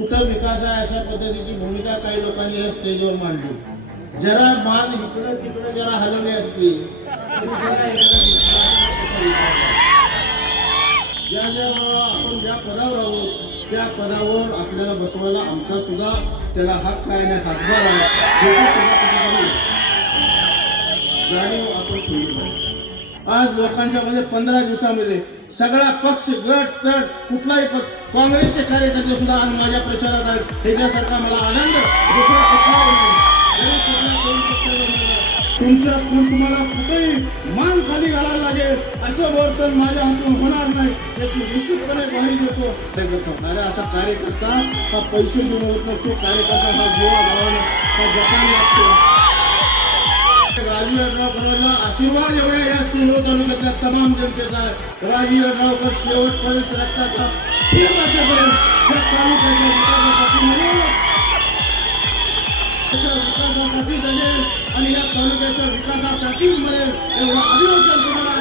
कुठं विकास आहे अशा पद्धतीची भूमिका काही लोकांनी या स्टेजवर मांडली. जरा मान इकडं तिकडं जरा हलवली असती आपण ज्या पदावर आहोत त्या पदावर आपल्याला बसवायला आमचा सुद्धा त्याला हक्क काय नाही, हातभार आहे. जाणीव आपण ठेवली पाहिजे. आज लोकांच्या मध्ये 15 दिवसामध्ये सगळा पक्ष गट तट कुठलाही पक्ष, काँग्रेसचे कार्यकर्ते सुद्धा आज माझ्या प्रचारात आहेत. त्याच्यासारखा मला आनंद दुसरा कुठलाही नाही. तुम्हाला कुठेही मान खाली घालायला लागेल असं वर्तन माझ्या हातून होणार नाही याची निश्चितपणे ग्वाही देतो. अरे आता कार्यकर्ता हा पैसे घेऊन होत नसतो, कार्यकर्ता हा जीवा भावानं जपान लागतो. राजीव आढळरावकरांना आशीर्वाद एवढ्या या सिंधू तालुक्यातल्या तमाम जनतेचा आहे. राजीव आढळरावकर शेवटपर्यंत रक्ताचा थेंब असेपर्यंत या तालुक्याच्या विकासासाठी विकासासाठी जगेल आणि या तालुक्याच्या विकासासाठी मरेल एवढं अभिवचन तुम्हाला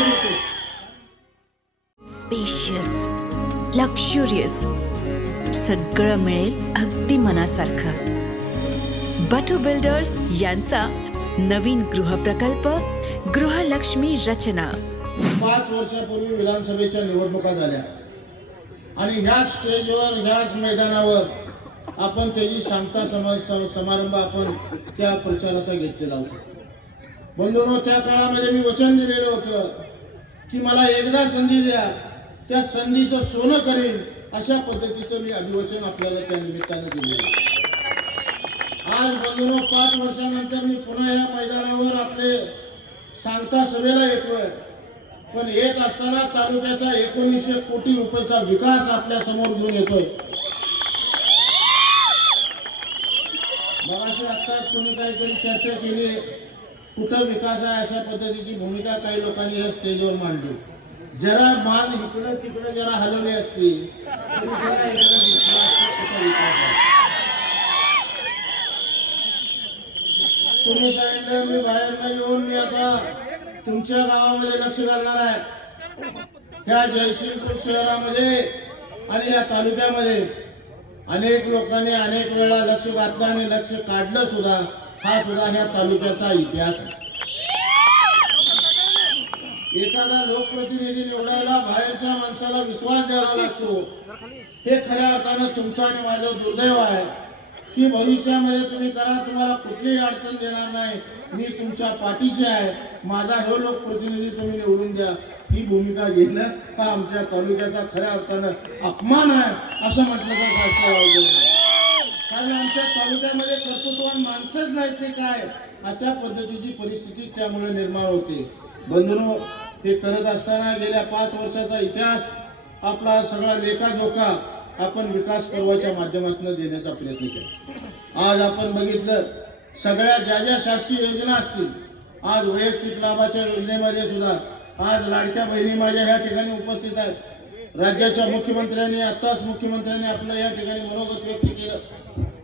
देतो. स्पेशियस, लक्झुरियस, सगळं मिळेल अगदी मनासारखं. बटू बिल्डर्स यांचा नवीन गृहप्रकल्प गृहलक्ष्मी रचना. 5 वर्षापूर्वी विधानसभेच्या निवडणुका झाल्या आणि ह्याच स्टेजवर ह्याच मैदानावर आपण त्याची सांगता समारंभ आपण त्या प्रचाराचा घेतलेला होता. बंधूंनो, त्या काळामध्ये मी वचन दिलेलं होतं की मला एकदा संधी द्या, त्या संधीचं सोनं करेन अशा पद्धतीचं मी अभिवचन आपल्याला त्या निमित्तानं दिलेलं. आज बंधूंनो, 5 वर्षानंतर मी पुन्हा या मैदानावर आपले सांगता सभेला येतोय. पण येत असताना तालुक्याचा 1900 कोटी रुपयाचा विकास आपल्या समोर घेऊन येतोय. मगाशी आत्ताच तुम्ही काहीतरी चर्चा केली, कुठं विकास आहे अशा पद्धतीची भूमिका काही लोकांनी या स्टेजवर मांडली. जरा मान इकडं तिकडं जरा हलवली असती तरी जरा इकडं दिसला असता कुठं विकास आहे. तुम्ही सांगितलं मी बाहेर नाही येऊन मी आता तुमच्या गावामध्ये लक्ष घालणार आहे. ह्या जयसिंगपूर शहरामध्ये आणि या तालुक्यामध्ये अनेक लोकांनी अनेक वेळा लक्ष घातलं आणि लक्ष काढलं सुद्धा. हा सुद्धा ह्या तालुक्याचा इतिहास आहे. एखादा लोकप्रतिनिधी निवडायला बाहेरच्या माणसाला विश्वास द्यावा लागतो. हे खऱ्या अर्थानं तुमचं आणि माझं दुर्दैव आहे की भविष्यामध्ये तुम्ही करा, तुम्हाला कुठलीही अडचण देणार नाही, मी तुमच्या पाठीशी आहे, माझा हे लोकप्रतिनिधी तुम्ही निवडून द्या. ही भूमिका घेणं हा आमच्या तालुक्याचा खऱ्या अर्थानं अपमान आहे असं म्हटलं तर काय. कारण आमच्या तालुक्यामध्ये कर्तृत्ववान माणसंच नाहीत ते काय, अशा पद्धतीची परिस्थिती त्यामुळे निर्माण होते. बंधूंनो, हे करत असताना गेल्या 5 वर्षाचा इतिहास आपला सगळा लेखाजोखा आपण विकास पर्वाच्या माध्यमातून देण्याचा प्रयत्न केला. आज आपण बघितलं सगळ्या ज्या ज्या शासकीय योजना असतील, आज वैयक्तिक लाभाच्या योजनेमध्ये सुद्धा आज लाडक्या बहिणी माझ्या ह्या ठिकाणी उपस्थित आहेत. राज्याच्या मुख्यमंत्र्यांनी आत्ताच मुख्यमंत्र्यांनी आपलं या ठिकाणी मनोगत व्यक्त केलं.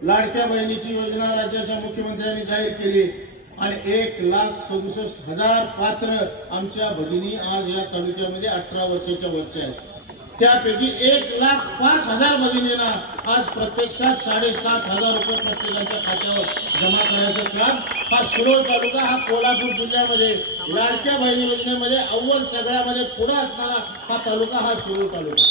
लाडक्या बहिणीची योजना राज्याच्या मुख्यमंत्र्यांनी जाहीर केली आणि 1,67,000 पात्र आमच्या भगिनी आज या तालुक्यामध्ये 18 वर्षाच्या वरच्या आहेत. त्यापैकी 1,05,000 भगिनींना आज प्रत्यक्षात 7,500 रुपये प्रत्येकाच्या खात्यावर जमा करायचं काम हा शिरोळ तालुका, हा कोल्हापूर जिल्ह्यामध्ये लाडक्या बहिणी योजनेमध्ये अव्वल सगळ्यामध्ये पुढे असणारा हा तालुका हा शिरोळ तालुका.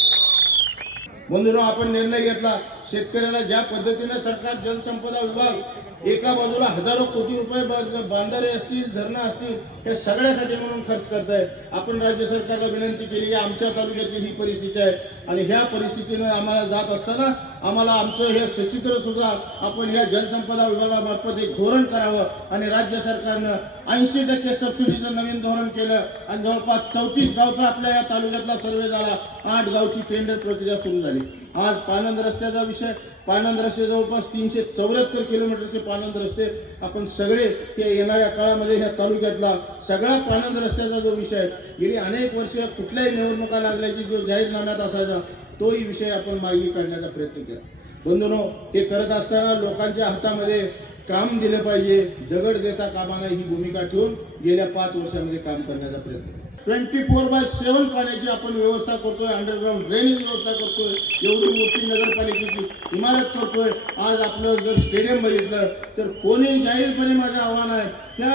बंधूंनो, आपण निर्णय घेतला शेतकऱ्याला ज्या पद्धतीने सरकार जलसंपदा विभाग एका बाजूला हजारो कोटी रुपये बांधारे असतील, धरणं असतील, हे सगळ्यासाठी म्हणून खर्च करत आहे. आपण राज्य सरकारला विनंती केली की आमच्या तालुक्याची ही परिस्थिती आहे आणि ह्या परिस्थितीनं आम्हाला जात असताना आम्हाला आमचं हे सचित्र सुद्धा आपण ह्या जलसंपदा विभागामार्फत एक धोरण करावं आणि राज्य सरकारनं 80% सबसिडीचं नवीन धोरण केलं आणि जवळपास 34 गावचा आपल्या या तालुक्यातला सर्वे झाला. 8 गावची टेंडर प्रक्रिया सुरू झाली. आज पानंद रस्त्याचा विषय, पानंद रस्ते जवळपास 374 किलोमीटरचे पानंद रस्ते आपण सगळे हे येणाऱ्या काळामध्ये ह्या तालुक्यातला सगळा पानंद रस्त्याचा जो विषय गेली अनेक वर्ष कुठल्याही निवडणुका लागल्या की जो जाहीरनाम्यात असायचा तोही विषय आपण मार्गी काढण्याचा प्रयत्न केला. बंधूंनो, हे करत असताना लोकांच्या हातामध्ये काम दिलं पाहिजे, दगड देता कामा नये ही भूमिका ठेवून गेल्या 5 वर्षामध्ये काम करण्याचा प्रयत्न केला. 24/7 पाण्याची आपण व्यवस्था करतोय, अंडरग्राऊंड ड्रेनेज व्यवस्था करतोय, एवढी मोठी नगरपालिकेची इमारत करतोय. आज आपलं जर स्टेडियम बघितलं तर कोणी जाहीरपणे माझं आव्हान आहे, त्या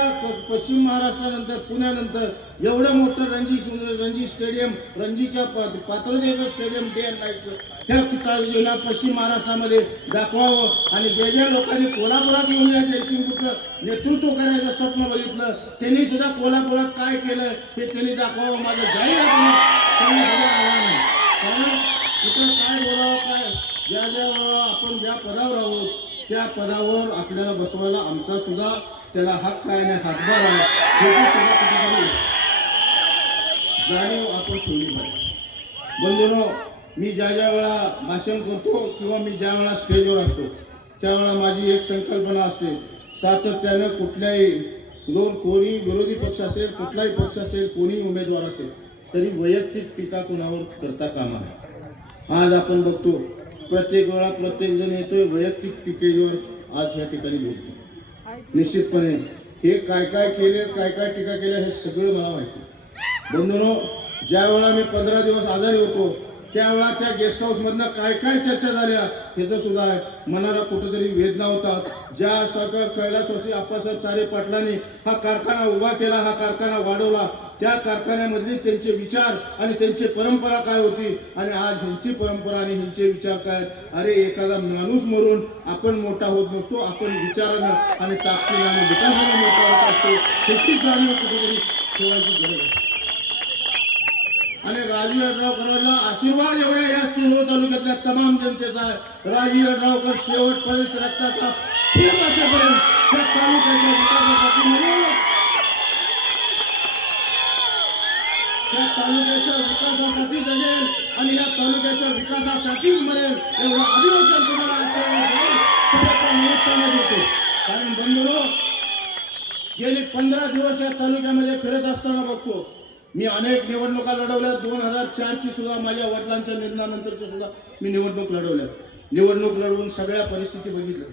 पश्चिम महाराष्ट्रानंतर पुण्यानंतर एवढं मोठं रणजी स्टेडियम, रणजीच्या पात्रतेचं स्टेडियम डे अँड नाईटचं ह्या पश्चिम महाराष्ट्रामध्ये दाखवावं. आणि ज्या ज्या लोकांनी कोल्हापुरात येऊन या जयसिंगपूरचं नेतृत्व करायचं स्वप्न बघितलं, त्यांनी सुद्धा कोल्हापुरात काय केलं हे त्यांनी दाखवावं. माझं जाहीर आव्हान आहे. कारण इथं काय बोलावं, काय ज्या आपण ज्या पदावर आहोत त्या पदावर आपल्याला बसवायला आमचा सुद्धा त्याला हक्क आहे, हातभार आहे. हे सुद्धा कुठेतरी जाणीव आपण ठेवली पाहिजे. बंधूंनो, मी ज्या वेळा भाषण करतो किंवा मी ज्या वेळा स्टेजवर असतो त्यावेळेला माझी एक संकल्पना असते, सातत्यानं कुठल्याही कोणी विरोधी पक्ष असेल, कुठलाही पक्ष असेल, कोणी उमेदवार असेल तरी वैयक्तिक टीका कुणावर करता कामा नये. आज आपण बघतो प्रत्येक वेळा प्रत्येक जण येतोय वैयक्तिक टीकेवर आज या ठिकाणी बोलतो. निश्चितपणे हे काय काय केले, काय काय टीका केल्या हे सगळं मला माहिती. बंधूंनो, ज्या वेळा मी 15 दिवस आजारी होतो त्यावेळा त्या गेस्ट हाऊस मधनं काय काय चर्चा झाल्या ह्याचं सुद्धा मनाला कुठेतरी वेदना होता. ज्या सगळं कैलासवासी आप्पासाहेब सारे पाटलांनी हा कारखाना उभा केला, हा कारखाना वाढवला, त्या कारखान्यामधले त्यांचे विचार आणि त्यांची परंपरा काय होती आणि आज ह्यांची परंपरा आणि ह्यांचे विचार काय. अरे, एखादा माणूस मरून आपण मोठा होत नसतो, आपण विचारानं आणि ताकदीनं आणि विकासानं मोठा होत असतो. ह्याची जाणीव कुठेतरी ठेवायची गरज आहे. आणि राजी अड्रावकरांना आशीर्वाद एवढ्या या चिंचवड तालुक्यातल्या तमाम जनतेचा आहे. राजी अड्रावकर शेवटपर्यंत रक्ताचा थेंब असेपर्यंत त्या तालुक्याच्या विकासासाठी म्हणून त्या तालुक्याच्या विकासासाठी जगेल आणि या तालुक्याच्या विकासासाठीच मरेल एवढं अभिवचन तुम्हाला आजच्या निमित्ताने देतो. कारण बंधुरो, गेली 15 दिवस या तालुक्यामध्ये फिरत असताना बघतो मी अनेक निवडणुका लढवल्या. 2004ची सुद्धा माझ्या वडिलांच्या निधनानंतरच्या सुद्धा मी निवडणूक लढवल्या. निवडणूक लढवून सगळ्या परिस्थिती बघितल्या.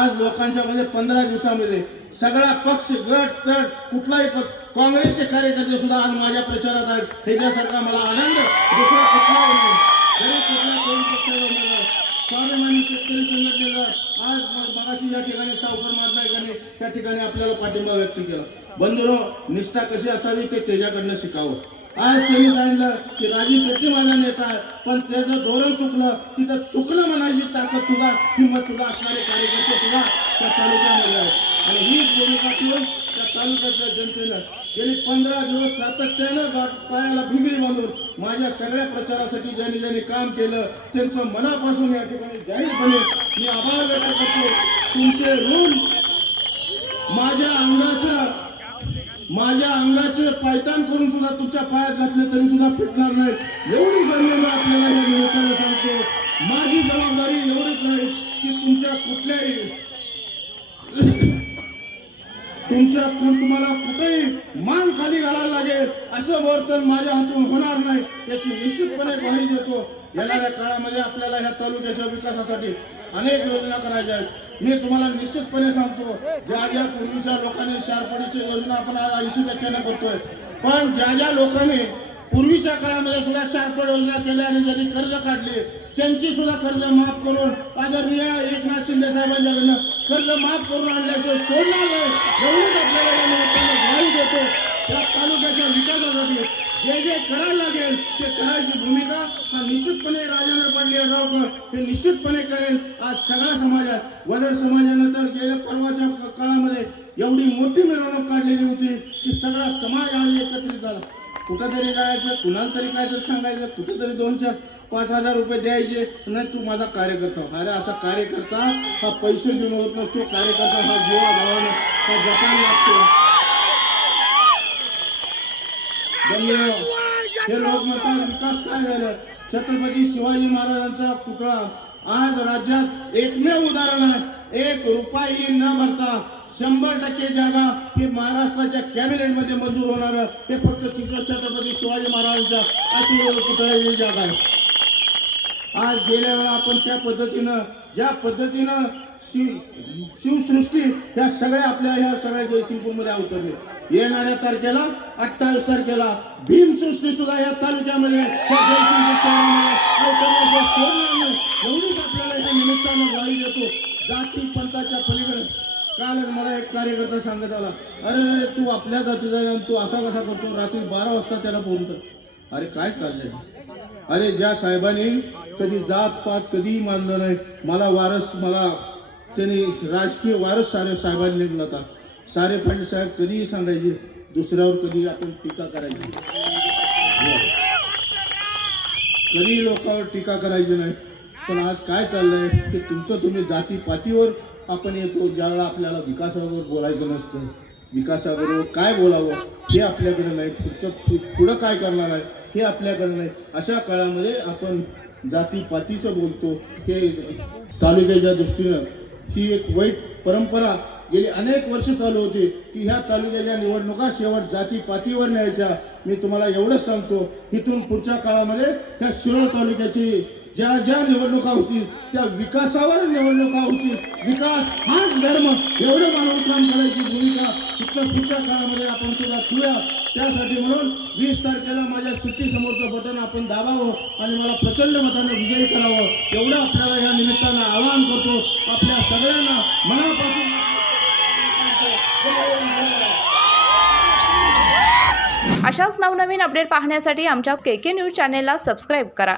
आज लोकांच्या मध्ये 15 दिवसामध्ये सगळा पक्ष, गट तट, कुठलाही पक्ष, काँग्रेसचे कार्यकर्ते सुद्धा आज माझ्या प्रचारात आहेत. ह्याच्यासारखा मला आनंद दुसरा कुठलाही नाही. जरी कुठला कोण पक्षाला स्वाभिमानी शेतकरी संघटनेला आज मगाशी या ठिकाणी सावकर नाईकांनी त्या ठिकाणी आपल्याला पाठिंबा व्यक्त केला. बंधुरो, निष्ठा कशी असावी ते त्याच्याकडनं शिकावं. आज त्यांनी सांगितलं की राजी शेट्टी माझा नेता आहे, पण त्याचं धोरण चुकलं, तिथं चुकलं म्हणायची ताकद सुद्धा, हिंमत सुद्धा असणारे कार्यकर्ते सुद्धा त्या तालुक्यामध्ये आहेत. आणि हीच भूमिका ठेवून त्या तालुक्यातल्या जनतेनं गेली 15 दिवस सातत्यानं पायाला भिंगरी बांधून माझ्या सगळ्या प्रचारासाठी ज्यांनी ज्यांनी काम केलं त्यांचं मनापासून या ठिकाणी जाहीरपणे मी आभार व्यक्त करतो. तुमचे ऋण माझ्या अंगाचे पायतान करून सुद्धा तुमच्या पायात घातले तरी सुद्धा फिटणार नाही. एवढी गरजेनं आपल्याला या निमित्ताने सांगतो. माझी जबाबदारी एवढीच नाही की तुम्हाला कुठेही मान खाली घालायला लागेल असं वर्तन माझ्या हातून होणार नाही याची निश्चितपणे ग्वाही देतो. येणाऱ्या काळामध्ये आपल्याला ह्या तालुक्याच्या विकासासाठी अनेक योजना करायच्या आहेत. मी तुम्हाला निश्चितपणे सांगतो, ज्या पूर्वीच्या लोकांनी शारपडीची योजना आपण आज 80% करतोय, पण ज्या लोकांनी पूर्वीच्या काळामध्ये सुद्धा शारपड योजना केल्या आणि ज्यांनी कर्ज काढले त्यांची सुद्धा कर्ज माफ करून आदरणीय एकनाथ शिंदे साहेबांच्याकडनं कर्ज माफ करून आणल्याचं सोडणार नाही. एवढंच आपल्याला या निमित्ताने ग्वाही देतो. या तालुक्याच्या विकासासाठी जे करायला लागेल ते करायची भूमिका निश्चितपणे राजाने पाडली अड्रावकर हे निश्चितपणे करेल. आज सगळा समाज आहे. वडील समाजानंतर गेल्या परवाच्या काळामध्ये एवढी मोठी मिरवणूक काढलेली होती की सगळा समाज आज एकत्रित झाला. कुठेतरी जायचं, कुणाला तरी काय तरी सांगायचं, कुठेतरी 2-4-5 रुपये द्यायचे, नाही तू माझा कार्यकर्ता. अरे, असा कार्यकर्ता हा पैसे देऊन होत नसतो. कार्यकर्ता हा जीवाभावानं हा जपायला लागतो. हे लोक म्हणतात विकास काय झाला. छत्रपती शिवाजी महाराजांचा पुतळा आज राज्यात एकमेव उदाहरण आहे. 1 रुपयाही न भरता 100% जागा ही महाराष्ट्राच्या कॅबिनेट मध्ये मंजूर होणार. हे फक्त छत्रपती शिवाजी महाराजांच्या आशीर्वाद पुतळ्याची जागा आहे. आज गेल्या वेळा आपण त्या पद्धतीनं ज्या पद्धतीनं शिवसृष्टी ह्या सगळ्या आपल्या ह्या सगळ्या जयसिंगपूरमध्ये अवतरले. येणाऱ्या तारखेला 28 तारखेला भीमसृष्टी सुद्धा या तालुक्यामध्ये एवढीच आपल्याला या निमित्तानं ग्वाही देतो. जाती पंथाच्या पलीकडे कालच मला एक कार्यकर्ता सांगत आला, अरे तू आपल्या जातीचा आहे आणि तू असा कसा करतो, रात्री 12 वाजता त्याला फोन कर. अरे काय चाललंय? अरे ज्या साहेबांनी कधी जात पात कधीही मानलं नाही, मला त्यांनी राजकीय वारस सारे साहेबांनी निघला होता. सारे फंड साहेब कधीही सांगायचे, दुसऱ्यावर कधी आपण टीका करायची, कधी लोकांवर टीका करायची नाही. पण आज काय चाललंय की तुमचं तुम्ही जातीपातीवर आपण येतो. ज्यावेळेला आपल्याला विकासावर बोलायचं नसतं, विकासाबरोबर काय बोलावं हे आपल्याकडे नाही, पुढं काय करणार आहे हे आपल्याकडे नाही. अशा काळामध्ये आपण जातीपातीचं बोलतो. हे तालुक्याच्या दृष्टीनं ही एक वाईट परंपरा गेली अनेक वर्ष चालू होती की ह्या तालुक्याच्या निवडणुका शेवट जातीपातीवर न्यायच्या. मी तुम्हाला एवढंच सांगतो, इथून पुढच्या काळामध्ये त्या शिरोळ तालुक्याची ज्या निवडणुका होतील त्या विकासावर निवडणुका होतील. विकास हाच धर्म एवढं मानून काम करायची भूमिका इथं पुढच्या काळामध्ये आपण सुद्धा ठेवूया. त्यासाठी म्हणून 20 तारखेला माझ्या सिट्टी समोरचं बटन आपण दाबावं आणि मला प्रचंड मतानं विजयी करावं एवढं आपल्याला या निमित्तानं आवाहन करतो. आपल्या सगळ्यांना मनापासून अशाच नवनवीन अपडेट पाहण्यासाठी आमच्या KK न्यूज चॅनेलला सबस्क्राईब करा.